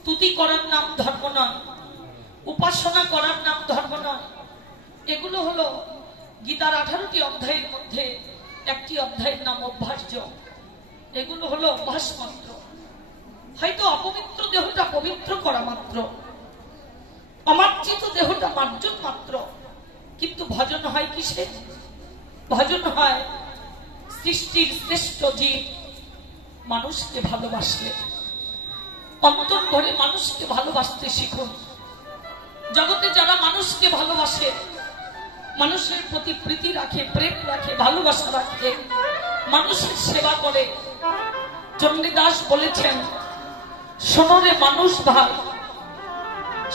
স্তুতি করার নাম ধর্ম নয়, উপাসনা করার নাম ধর্ম নয়। এগুলো হলো গীতার 18টি অধ্যায়ের মধ্যে একটি অধ্যায়ের নাম অভ্যাস্য। এগুলো হলো অভ্যাস মাত্র। হয়তো অপবিত্র দেহটা পবিত্র করা মাত্র, অমার্জিত দেহটা মার্জন মাত্র। কিন্তু ভজন হয় কিসে? ভজন হয় সৃষ্টির শ্রেষ্ঠ জীব মানুষকে ভালোবাসলে। অন্তর ভরে মানুষকে ভালোবাসতে শিখুন। জগতে যারা মানুষকে ভালোবাসে, মানুষের প্রতি প্রীতি রাখে, প্রেম রাখে, ভালোবাসা রাখে, মানুষের সেবা করে, চণ্ডীদাস বলেছেন, শোনরে মানুষ ভাই,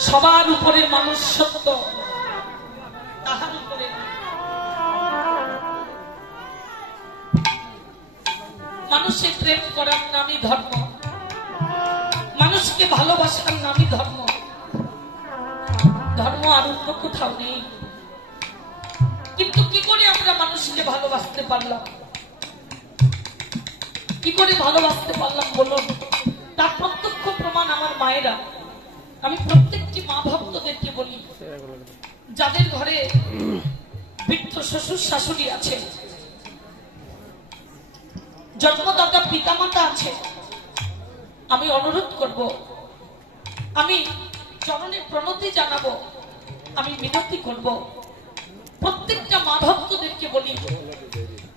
সবার উপরে মানুষ সত্য, তাহার উপরে মানুষের প্রেম করার নামই ধর্ম, মানুষকে ভালোবাসার নামই ধর্ম। ধর্ম আর অন্য কোথাও নেই। কিন্তু কি করে আমরা মানুষকে ভালোবাসতে পারলাম? কি করে ভালোবাসতে পারলাম বলুন? তার প্রত্যক্ষ প্রমাণ আমার মায়েরা। আমি প্রত্যেকটি মা ভক্তদেরকে বলি, যাদের ঘরে বৃদ্ধ শ্বশুর শাশুড়ি আছে, জন্মদাতা পিতামাতা আছে, আমি অনুরোধ করব, আমি চরণে প্রণতি জানাবো, আমি মিনতি করব, প্রত্যেকটা মা ভক্তদেরকে বলি,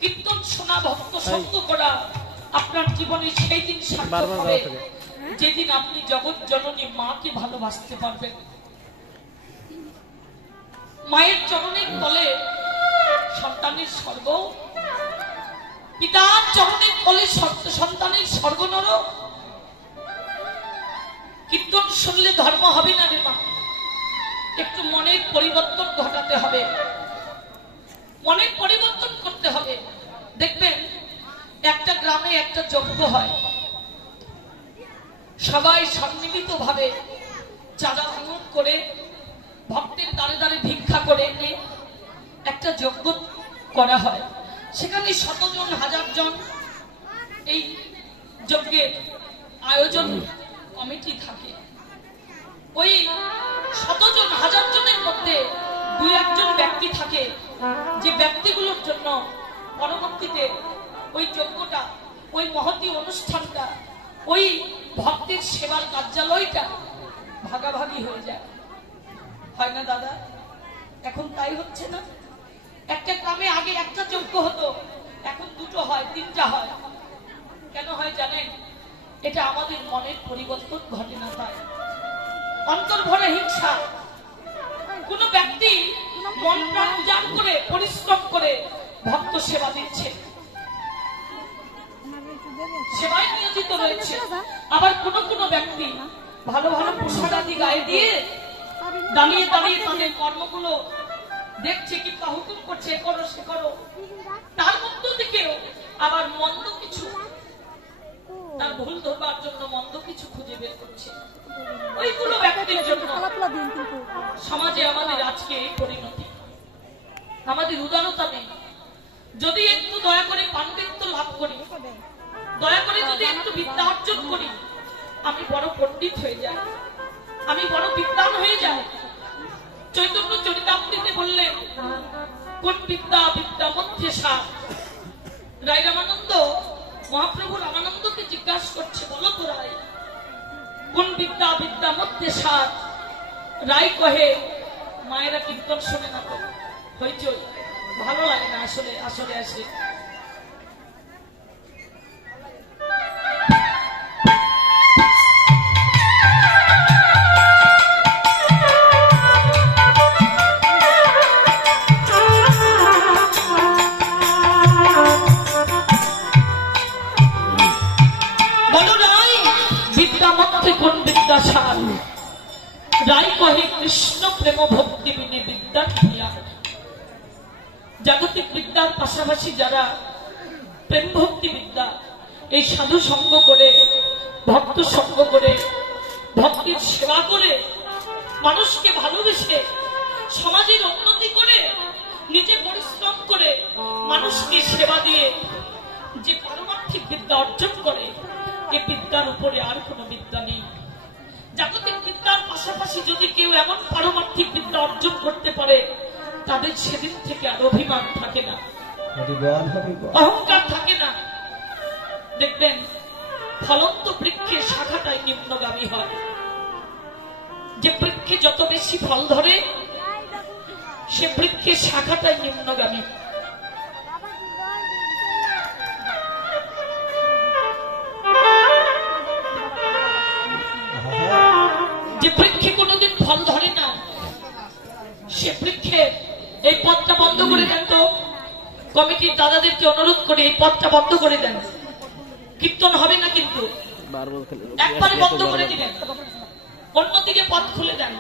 কীর্তন শোনা, ভক্ত সত্য করা আপনার জীবনে সেই দিন সার্থক হবে যেদিন আপনি জগৎ জননী মাকে ভালোবাসতে পারবেন। মায়ের চরণের তলে সন্তানের স্বর্গ, পিতার চরণের তলে সন্তানের স্বর্গ নরক। কীর্তন শুনলে ধর্ম হবে না রে মা, একটু মনের পরিবর্তন ঘটাতে হবে, মনের পরিবর্তন করতে হবে। দেখবেন একটা গ্রামে একটা যজ্ঞ হয়, সবাই সম্মিলিত ভাবে চাঁদা আঙুল করে ভক্তের দ্বারে দ্বারে ভিক্ষা করে এনে একটা যজ্ঞ করা হয়। সেখানে 100 জন 1000 জন এই যজ্ঞের আয়োজন কমিটি থাকে। ওই 100 জন 1000 জনের মধ্যে 2-1 জন ব্যক্তি থাকে, যে ব্যক্তিগুলোর জন্য পরবর্তীতে ওই যজ্ঞটা, ওই মহতী অনুষ্ঠানটা, ওই ভক্তের সেবার কার্যালয়টা ভাগাভাগি হয়ে যায়। হয় না দাদা? এখন তাই হচ্ছে না? একটা গ্রামে আগে একটা যজ্ঞ হতো, এখন 2টো হয়, 3টা হয়। কেন হয় জানেন? এটা আমাদের মনের পরিবর্তন ঘটে না। তাই অন্তর ভরে হিংসা। কোন ব্যক্তি মন প্রাণ উজাড় করে পরিশ্রম করে ভক্ত সেবা দিচ্ছে, সেবায় নিয়োজিত রয়েছে। আবার কোন কোন ব্যক্তি ভালো ভালো পোশাক আদি গায়ে দিয়ে দাঁড়িয়ে দাঁড়িয়ে তাদের কর্মগুলো দেখছে কিংবা হুকুম করছে, এ করো সে করো। তার মধ্য থেকেও আবার মন্দ কিছু, তার ভুল ধরবার জন্য মন্দ কিছু খুঁজে বের করছে। ওইগুলো ব্যক্তির জন্য সমাজে আমাদের আজকে এই পরিণতি। আমাদের উদারতা নেই। যদি একটু দয়া করে পাণ্ডিত্য লাভ করি, দয়া করে যদি একটু বিদ্যা অর্জন করি, আমি বড় পণ্ডিত হয়ে যাই, আমি বড় বিদ্বান হয়ে যাই। চৈতন্য চরিতামৃতে বললেন, কোন বিদ্যা বিদ্যা মধ্যে সার। রায় রামানন্দ মহাপ্রভু রামানন্দকে জিজ্ঞাসা করছে, বলো তো রায়, কোন বিদ্যা বিদ্যা মধ্যে সার? রায় কহে, মায়েরা কীর্তন শোনে না তো, হইচই ভালো লাগে না, আসলে আসলে আসে। রায় কহে, কৃষ্ণ প্রেম ভক্তি বিনে বিদ্যা খিয়া। জাগতিক বিদ্যার পাশাপাশি যারা প্রেম ভক্তি বিদ্যা, এই সাধু সঙ্গ করে, ভক্ত সঙ্গ করে, ভক্তির সেবা করে, মানুষকে ভালোবেসে, সমাজের উন্নতি করে, নিজে পরিশ্রম করে, মানুষকে সেবা দিয়ে যে পারমার্থিক বিদ্যা অর্জন করে, এই বিদ্যার উপরে আর কোনো বিদ্যা নেই। যা এমন পারমার্থিক বিদ্যা অর্জন করতে পারে, তাদের সেদিন থেকে আর অভিমান থাকে না, অহংকার থাকে না। দেখবেন ফলন্ত বৃক্ষের শাখাটাই নিম্নগামী হয়। যে বৃক্ষে যত বেশি ফল ধরে সে বৃক্ষের শাখাটাই নিম্নগামী। যে বৃক্ষে কোনোদিন ফল ধরে না সে বৃক্ষে, এই পথটা বন্ধ করে দেন তো, কমিটির দাদাদেরকে অনুরোধ করে এই পথটা বন্ধ করে দেন, কীর্তন হবে না কিন্তু, একবারে বন্ধ করে দিবেন, অন্যদিকে পথ খুলে দেন।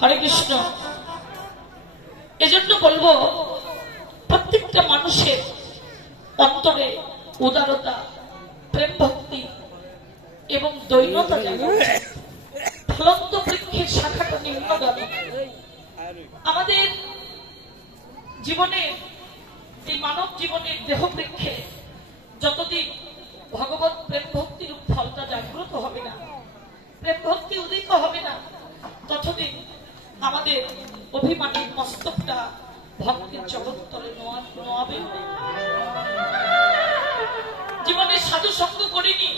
হরে কৃষ্ণ। এজন্য বলবো প্রত্যেকটা মানুষের অন্তরে উদারতা, প্রেম ভক্তি এবং দৈন্যতা জানা উচিত। ফলন্ত বৃক্ষের শাখাটা নিম্নগামী। আমাদের জীবনে, এই মানব জীবনের দেহ বৃক্ষে যতদিন ভগবত প্রেম ভক্তির ফলটা জাগ্রত হবে না, প্রেম ভক্তি উদিত হবে না, ততদিন আমাদের অভিমানের মস্তকটা ভক্তির জগৎতলে নোয়াবে। জীবনে সাধু সঙ্গ করিনি,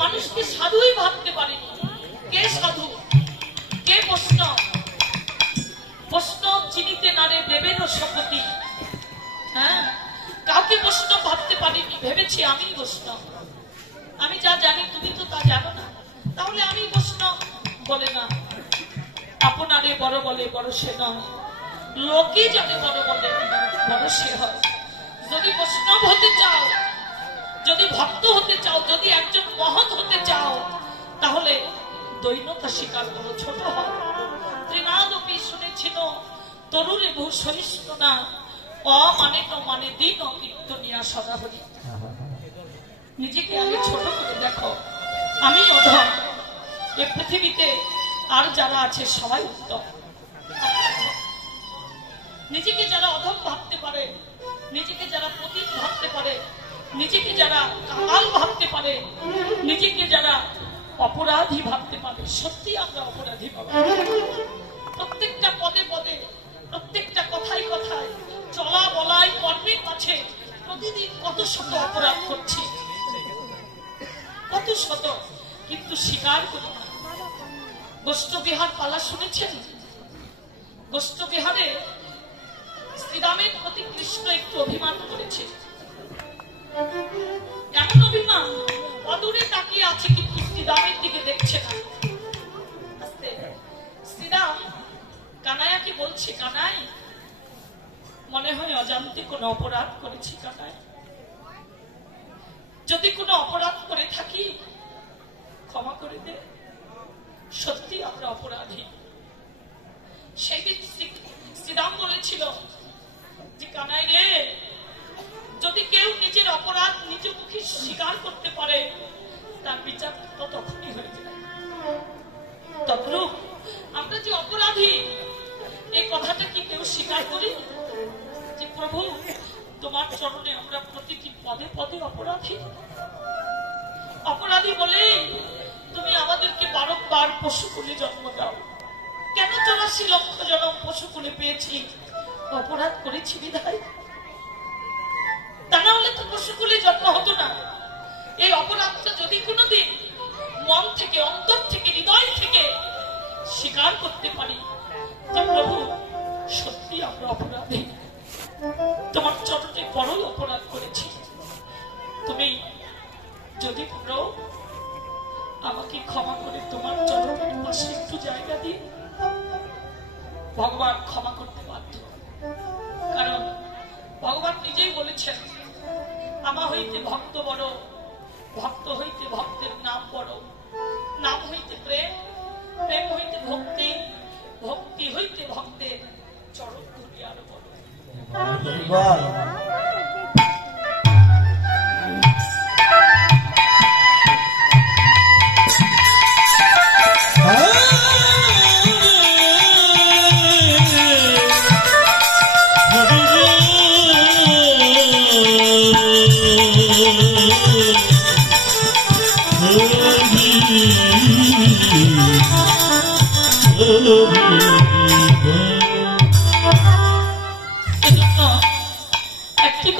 মানুষকে সাধুই ভাবতে পারিনি। কে সাধু, কে বৈষ্ণব? বৈষ্ণব চিনিতে নারে দেবেন শপথি। হ্যাঁ, কাউকে বৈষ্ণব ভাবতে পারিনি, ভেবেছি আমি বৈষ্ণব। আমি যা জানি তুমি তো তা জানো না, তাহলে আমি বৈষ্ণব। বলে না, আপনারে বড় বলে বড় সে নয়, লোকে যাতে বড় বলে বড় সে হয়। যদি বৈষ্ণব হতে চাও, যদি ভক্ত হতে চাও, যদি একজন মহৎ হতে চাও, তাহলে দৈন্যতা স্বীকার করো, ছোট হয়। ত্রিনাদপি শুনেছিল তরুরে বহু সহিষ্ণু না, অমানে মানে দিন অকীর্তনিয়া সদা হরি। নিজেকে আগে ছোট করে দেখো, আমি অধম, এ পৃথিবীতে আর যারা আছে সবাই উত্তম। নিজেকে যারা অধম ভাবতে পারে, নিজেকে যারা পতিত ভাবতে পারে, নিজেকে যারা কাঙাল ভাবতে পারে, নিজেকে যারা অপরাধী ভাবতে পারে, সত্যি আমরা অপরাধী পাবো। প্রত্যেকটা পদে পদে, প্রত্যেকটা কথায় কথায়, চলা বলায়, কর্মের কাছে প্রতিদিন কত শত অপরাধ করছি, কত শত, কিন্তু স্বীকার করি না। গোষ্ঠবিহার পালা শুনেছেন? গোষ্ঠবিহারে শ্রীরামের প্রতি কৃষ্ণ একটু অভিমান করেছে। এমন অভিমান, অদূরে তাকিয়ে আছে কিন্তু শ্রীরামের দিকে দেখছে না। শ্রীরাম কানাইয়াকে বলছে, কানাই, মনে হয় অজান্তে কোনো অপরাধ করেছি কানাই। যদি কোনো অপরাধ করে থাকি ক্ষমা করে দে, সত্যি আমরা অপরাধী। সেদিন শ্রীরাম বলেছিল যে কানাই রে, যদি কেউ নিজের অপরাধ নিজ মুখে স্বীকার করতে পারে তার বিচার তো তখনই হয়ে যায়। তদ্রূপ আমরা যে অপরাধী, এই কথাটা কি কেউ স্বীকার করি যে প্রভু তোমার চরণে আমরা প্রতিটি পদে পদে অপরাধী? অপরাধী বলেই তুমি আমাদেরকে বারংবার পশুকুলে জন্ম দাও। কেন 84 লক্ষ জন্ম পশুকুলে পেয়েছি? অপরাধ করেছি বিধায়। তা না হলে তো পশুকুলে জন্ম হতো না। এই অপরাধটা যদি কোনোদিন মন থেকে, অন্তর থেকে, হৃদয় থেকে স্বীকার করতে পারি যে প্রভু সত্যি আমরা অপরাধী, তোমার চরণে বড়ই অপরাধ করেছি, তুমি যদি করো আমাকে ক্ষমা করে তোমার চরণের পাশে একটু জায়গা দিন। ভগবান ক্ষমা করতে বাধ্য, কারণ ভগবান নিজেই বলেছেন, আমা হইতে ভক্ত বড়, ভক্ত হইতে ভক্তের নাম বড়, নাম হইতে প্রেম, প্রেম হইতে ভক্তি, ভক্তি হইতে ভক্তের চরণ ধরি আরো বড়।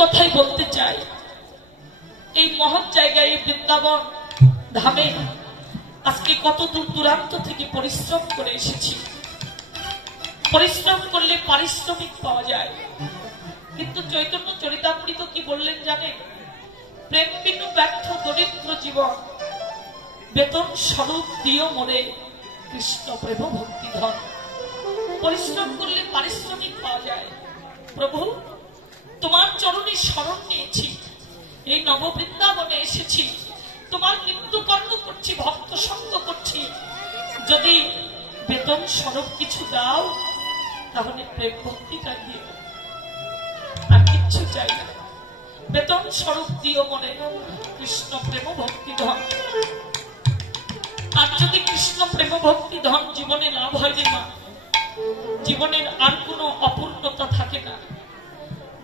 কথাই বলতে চাই, এই মহৎ জায়গায় বৃন্দাবন ধামে আজকে কত দূর দূরান্ত থেকে পরিশ্রম করে এসেছি। পরিশ্রম করলে পারিশ্রমিক পাওয়া যায়, কিন্তু চৈতন্য চরিতামৃত কি বললেন জানেন? প্রেম বিনু ব্যর্থ দরিদ্র জীবন, বেতন স্বরূপ দিও মোরে কৃষ্ণ প্রেম ভক্তি ধন। পরিশ্রম করলে পারিশ্রমিক পাওয়া যায়। প্রভু, তোমার চরণে শরণ নিয়েছি, এই নববৃন্দাবনে এসেছি, তোমার নিত্যকর্ম করছি, ভক্ত সঙ্গ করছি। যদি বেতন স্বরূপ কিছু দাও তাহলে প্রেম ভক্তিটা দিও, আর কিচ্ছু চাই না। বেতন স্বরূপ দিও মনে কৃষ্ণ প্রেম ভক্তি ধন। আর যদি কৃষ্ণ প্রেম ভক্তি ধন জীবনে লাভ হয় না, জীবনের আর কোনো অপূর্ণতা থাকে না।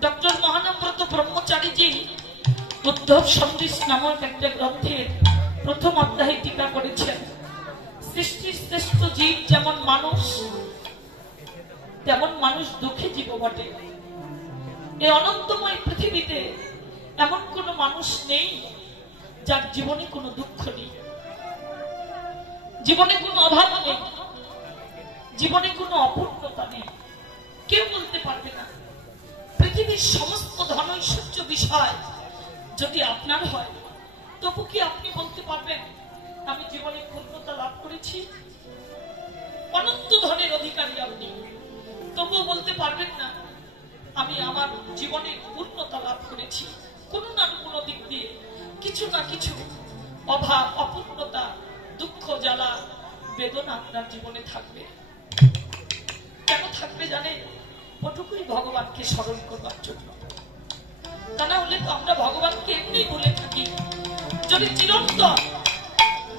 ডক্টর মহানম্রত ব্রহ্মচারীজি উদ্ধব সন্দেশ নামক একটা গ্রন্থের প্রথম অধ্যায়ে টিকা করেছেন, সৃষ্টির শ্রেষ্ঠ জীব যেমন মানুষ, তেমন মানুষ দুঃখী জীব বটে। এই অনন্তময় পৃথিবীতে এমন কোন মানুষ নেই যার জীবনে কোনো দুঃখ নেই, জীবনে কোনো অভাব নেই, জীবনে কোনো অপূর্ণতা নেই। কেউ বলতে পারবে না। পৃথিবীর সমস্ত ধন ঐশ্বর্য বিষয় যদি আপনার হয়, তবু কি আপনি বলতে পারবেন আমি জীবনে পূর্ণতা লাভ করেছি? অনন্ত ধনের অধিকারী আপনি, তবুও বলতে পারবেন না আমি আমার জীবনে পূর্ণতা লাভ করেছি। কোনো না কোনো দিক দিয়ে কিছু না কিছু অভাব, অপূর্ণতা, দুঃখ, জ্বালা, বেদনা আপনার জীবনে থাকবে। কেন থাকবে জানেন? ওটুকুই ভগবানকে স্মরণ করবার জন্য। তা না হলে তো আমরা ভগবানকে এমনি বলে থাকি। যদি চিরন্তন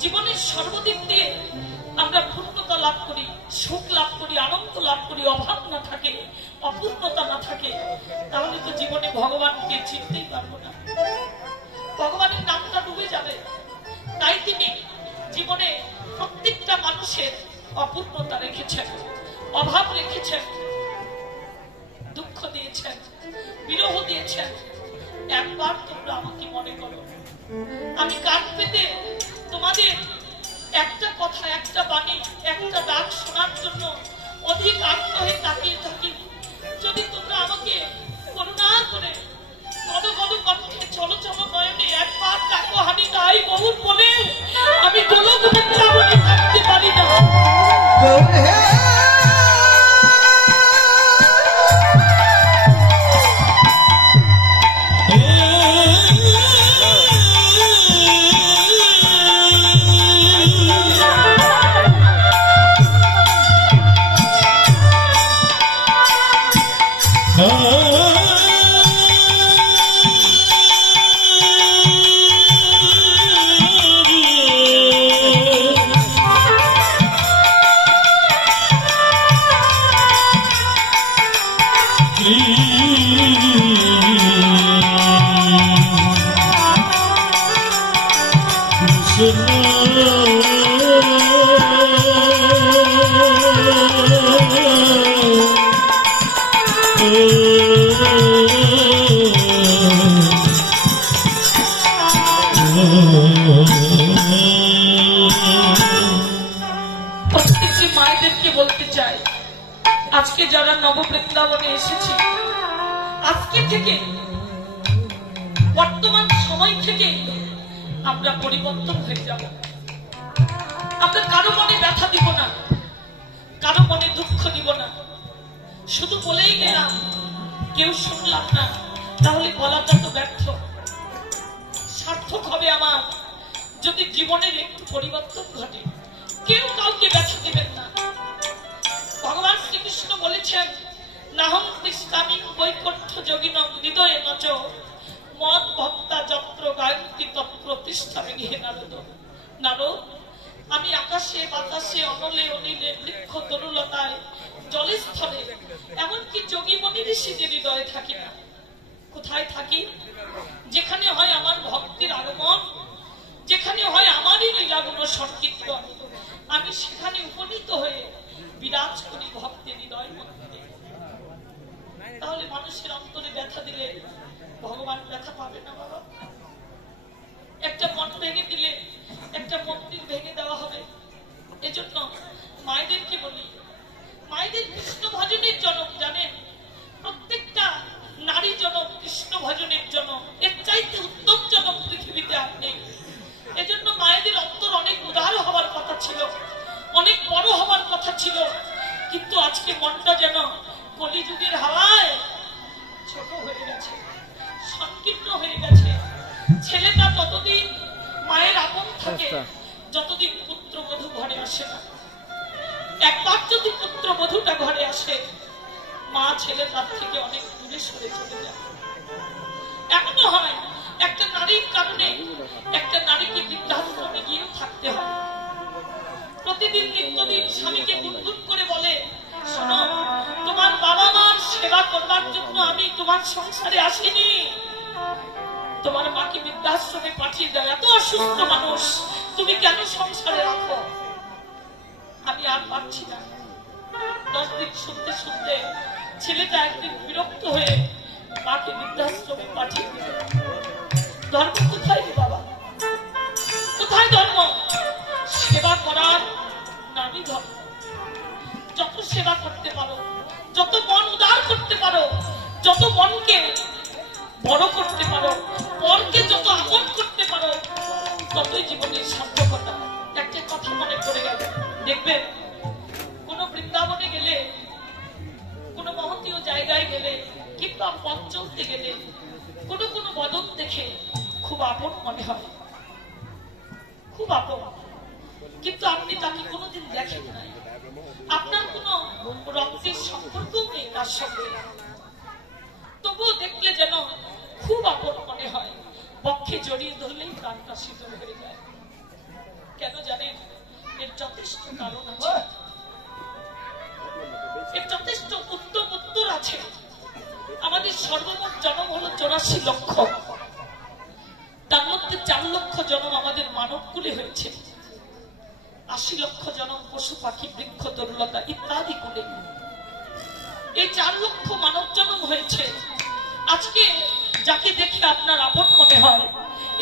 জীবনের সর্বদিক দিয়ে আমরা পূর্ণতা লাভ করি, সুখ লাভ করি, আনন্দ লাভ করি, অভাব না থাকে, অপূর্ণতা না থাকে, তাহলে তো জীবনে ভগবানকে চিনতেই পারবো না, ভগবানের নামটা ডুবে যাবে। তাই তিনি জীবনে প্রত্যেকটা মানুষের অপূর্ণতা রেখেছেন, অভাব রেখেছেন, দুঃখ দিয়েছেন, বিরহ দিয়েছেন। একবার তোমরা আমাকে মনে করো, আমি কান পেতে তোমাদের একটা কথা, একটা বাণী, একটা ডাক শোনার জন্য অধিক আগ্রহে তাকিয়ে থাকি। যদি তোমরা আমাকে করুণা করে গদ গদ কণ্ঠে চলো চলো নয়নে একবার ডাকো, হানি নাই বহু বলে আমি গোলক বৃন্দাবনে থাকতে পারি না। প্রত্যেকটি মায়েদেরকে বলতে চাই, আজকে যারা নববৃন্দাবনে এসেছি, আজকে থেকে বর্তমান সময় থেকে আমরা পরিবর্তন হয়ে যাব। আমরা কারো মনে ব্যথা দিব না, কারো মনে দুঃখ দিব না। শুধু বলেই গেলাম, কেউ শুনলাম না, তাহলে বলাটা তো ব্যর্থ। সার্থক হবে আমার যদি জীবনের একটু পরিবর্তন ঘটে। কেউ কাউকে ব্যথা দিবেন না। ভগবান শ্রীকৃষ্ণ বলেছেন, নাহং তিষ্ঠামি বৈকট্য যোগিনং হৃদয়ে নচ মদ ভক্তা যত্র গায়ন্তি তত্র তিষ্ঠামি গৃহে নারদ। নারদ, আমি আকাশে বাতাসে অনলে অনিলে বৃক্ষ তরুলতায় জলে স্থলে এমনকি যোগী মনি ঋষিদের হৃদয়ে থাকি না। কোথায় থাকি? যেখানে হয় আমার ভক্তির আগমন, যেখানে হয় আমারই লীলাগুণ সংকীর্তন, আমি সেখানে উপনীত হয়ে বিরাজ করি ভক্তের হৃদয় মধ্যে। তাহলে মানুষের অন্তরে ব্যথা দিলে ভগবান ব্যথা পাবে না বাবা। একটা মঠ ভেঙে দিলে একটা মন্দির ভেঙে দেওয়া হবে। এজন্য মায়েদেরকে বলি, মায়েদের কৃষ্ণ ভজনের জনক জানেন, প্রত্যেকটা নারী জনক কৃষ্ণ ভজনের জনক, এর চাইতে উত্তম জনক পৃথিবীতে আর নেই। এজন্য মায়েদের অন্তর অনেক উদার হওয়ার কথা ছিল, অনেক বড় হওয়ার কথা ছিল, কিন্তু আজকে মনটা যেন কলিযুগের হাওয়ায় ছোট হয়ে গেছে, সংকীর্ণ হয়ে গেছে। ছেলেটা ততদিন মায়ের আপন থাকে যতদিন পুত্রবধূ ঘরে আসে না। একবার যদি পুত্রবধূটা ঘরে আসে, মা ছেলে তার থেকে অনেক দূরে সরে চলে যায়। এমনও হয় একটা নারীর কারণে একটা নারীকে বৃদ্ধাশ্রমে গিয়েও থাকতে হয়। প্রতিদিন নিত্যদিন স্বামীকে গুনগুন করে বলে, শোনো, তোমার বাবা মার সেবা করবার জন্য আমি তোমার সংসারে আসিনি, তোমার মাকে বৃদ্ধাশ্রমে পাঠিয়ে দাও, এত অসুস্থ মানুষ তুমি কেন সংসারে রাখো? আমি আর পারছি না। 10 দিন শুনতে শুনতে ছেলেটা একদিন বিরক্ত হয়ে মাকে বৃদ্ধাশ্রমে পাঠিয়ে দিল। ধর্ম কোথায় রে বাবা, কোথায় ধর্ম? সেবা করার নামই ধর্ম। যত সেবা করতে পারো, যত মন উদার করতে পারো, যত মনকে বড় করতে পারো, পরকে যত আপন করতে পারো, ততই জীবনের সার্থকতা। একটা কথা মনে পড়ে গেল, দেখবেন কোন বৃন্দাবনে গেলে, কোন মহতীয় জায়গায় গেলে, কিংবা পথ চলতে গেলে কোন কোন বদন দেখে খুব আপন মনে হয়, খুব আপন। কিন্তু আপনি তাকে কোনোদিন দেখেন নাই, আপনার কোন রক্তের সম্পর্কও নেই তার সঙ্গে, তবুও দেখলে যেন খুব আপন মনে হয়। পক্ষে জড়িয়ে ধরলেই প্রাণটা শীতল হয়ে যায়। কেন জানেন? এর যথেষ্ট কারণ আছে, এর যথেষ্ট উত্তর আছে। আমাদের সর্বমোট জন্ম হলো 84 লক্ষ, তার মধ্যে 4 লক্ষ জন্ম আমাদের মানবকুলে হয়েছে, 80 লক্ষ জন্ম পশু পাখি বৃক্ষ তরুলতা ইত্যাদি কুলে। এই 4 লক্ষ মানব জন্ম হয়েছে। আজকে যাকে দেখে আপনার আপন মনে হয়,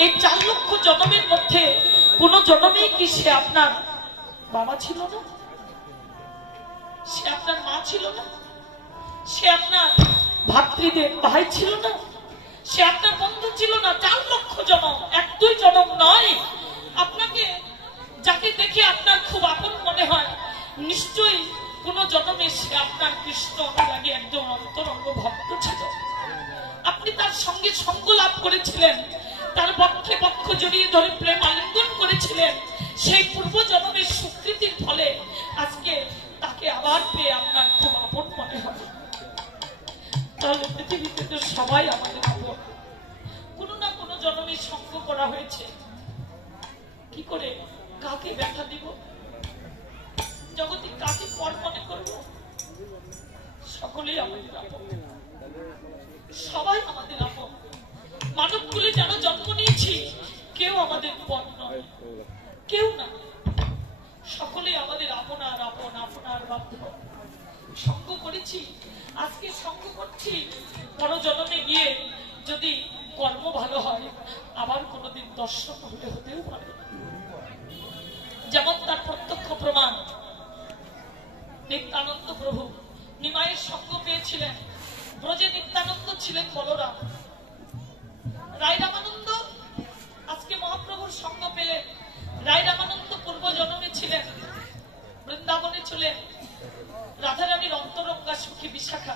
এই 4 লক্ষ জন্মের মধ্যে কোন জন্মে কি সে আপনার বাবা ছিল না? সে আপনার মা ছিল না? সে আপনার ভাতৃদেব ভাই ছিল না? সে আপনার বন্ধু ছিল না? 4 লক্ষ জন্ম, 1-2 জন্ম নয়। আপনাকে যাকে দেখে আপনার খুব আপন মনে হয়, নিশ্চয়ই কোন জন্মে সে আপনার কৃষ্ণ অনুরাগী একজন অন্তরঙ্গ ভক্ত ছিল। আপনি তার সঙ্গে সঙ্গ লাভ করেছিলেন, তার পক্ষে পক্ষ জড়িয়ে ধরে প্রেম আলিঙ্গন করেছিলেন। সেই পূর্ব জন্মের স্বীকৃতির ফলে আজকে তাকে আবার পেয়ে আপনার খুব আপন মনে হবে। তাহলে পৃথিবীতে তো সবাই আমাদের আপন, কোনো না কোনো জন্মে সঙ্গ করা হয়েছে। কি করে কাকে ব্যথা দিব? জগতে কাকে পর মনে করবো? সকলেই আমাদের আপন, সবাই আমাদের আপন। মানবকুলে যারা জন্ম নিয়েছি, কেউ আমাদের পর নয়, কেউ না, সকলেই আমাদের আপনার আপন, আপনার বাধ্য। সঙ্গ করেছি, আজকে সঙ্গ করছি, পর জন্মে গিয়ে যদি কর্ম ভালো হয়, আবার কোনোদিন দর্শন হলে হতেও পারে। যেমন তার প্রত্যক্ষ প্রমাণ নিত্যানন্দ প্রভু নিমাইয়ের সঙ্গ পেয়েছিলেন। ব্রজে নিত্যানন্দ ছিলেন বলরাম, রায় রামানন্দ আজকে মহাপ্রভুর সঙ্গ পেলেন। রায় রামানন্দ পূর্ব জন্মে ছিলেন বৃন্দাবনে, ছিলেন রাধারানীর অন্তরঙ্গা সুখী বিশাখা।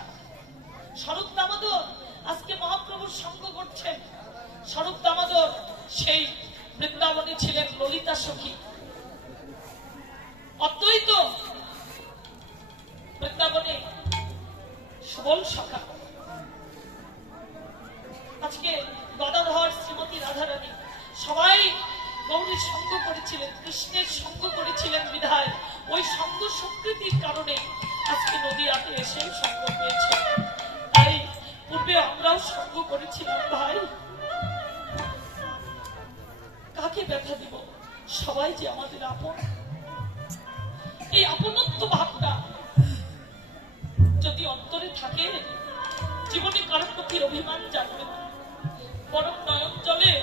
স্বরূপ দামোদর আজকে মহাপ্রভুর সঙ্গ করছেন। স্বরূপ দামোদর সেই বৃন্দাবনে ছিলেন ললিতা সখী। অদ্বৈত বৃন্দাবনে সুবল সখা। আজকে গদাধর শ্রীমতী রাধারানী সবাই গৌরীর সঙ্গ করেছিলেন, কৃষ্ণের সঙ্গ করেছিলেন বিধায় ওই সঙ্গ স্বীকৃতির কারণে আজকে নদীয়াতে এসে সঙ্গ পেয়েছে। তাই পূর্বে আমরাও সঙ্গ করেছিলাম। ভাই, কাকে ব্যথা দিব? সবাই যে আমাদের আপন। এই আপনত্ব ভাবটা যদি অন্তরে থাকে, জীবনে কারোর প্রতি অভিমান জানবে না। পরম নয়ন জলে